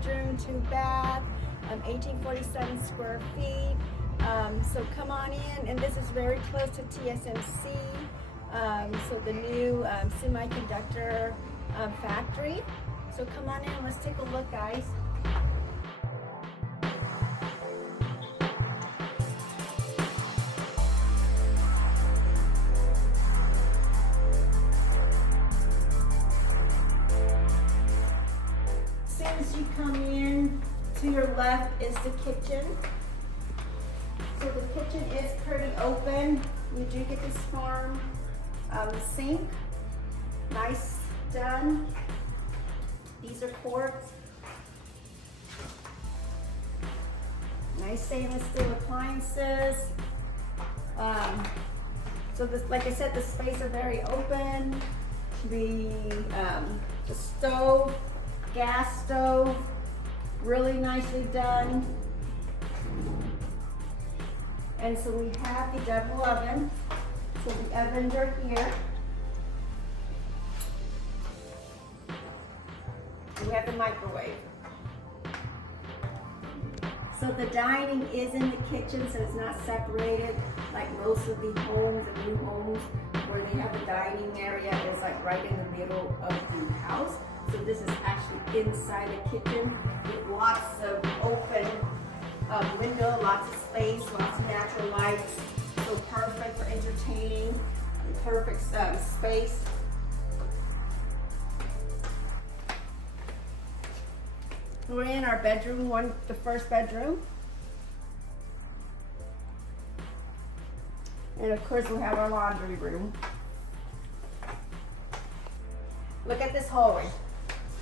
bedroom, 2 bath, 1847 square feet. So come on in, and this is very close to TSMC, so the new semiconductor factory. So come on in, let's take a look, guys. As soon as you come in, to your left is the kitchen. So the kitchen is pretty open. You do get this farm sink, nice done. These are quartz. Nice stainless steel appliances. So this, like I said, the space are very open. The stove, gas stove, really nicely done. And so we have the double oven. So the ovens are here. We have the microwave. So the dining is in the kitchen, so it's not separated like most of the homes and new homes where they have a dining area is like right in the middle of the house. So this is actually inside the kitchen with lots of open window, lots of space, lots of natural lights. So perfect for entertaining, perfect space. We're in our bedroom, the first bedroom. And of course we have our laundry room. Look at this hallway.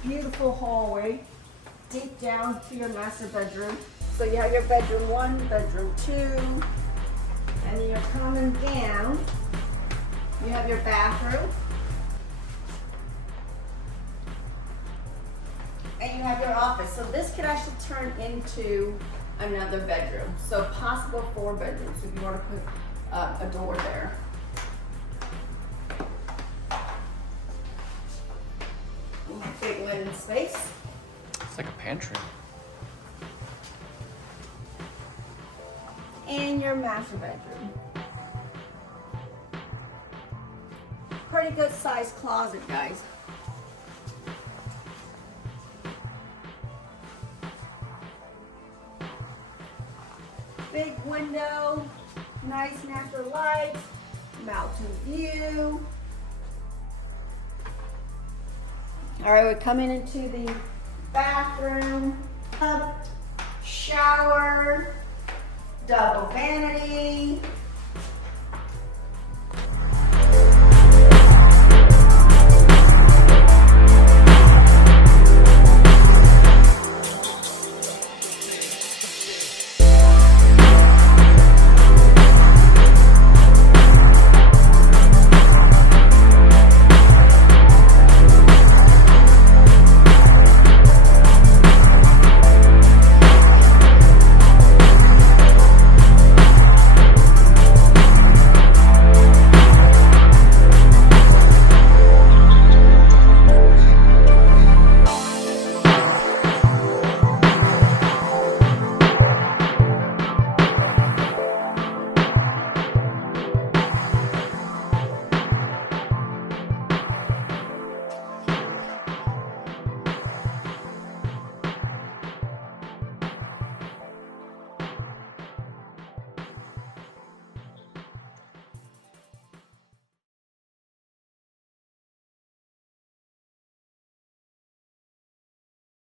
Beautiful hallway, deep down to your master bedroom. So you have your bedroom 1, bedroom 2, and then you're coming down. You have your bathroom. And you have your office. So this could actually turn into another bedroom. So possible 4 bedrooms if you want to put a door there. Big linen space. It's like a pantry. And your master bedroom. Pretty good sized closet, guys. Big window, nice natural lights, mountain view. All right, we're coming into the bathroom, tub, shower, double vanity,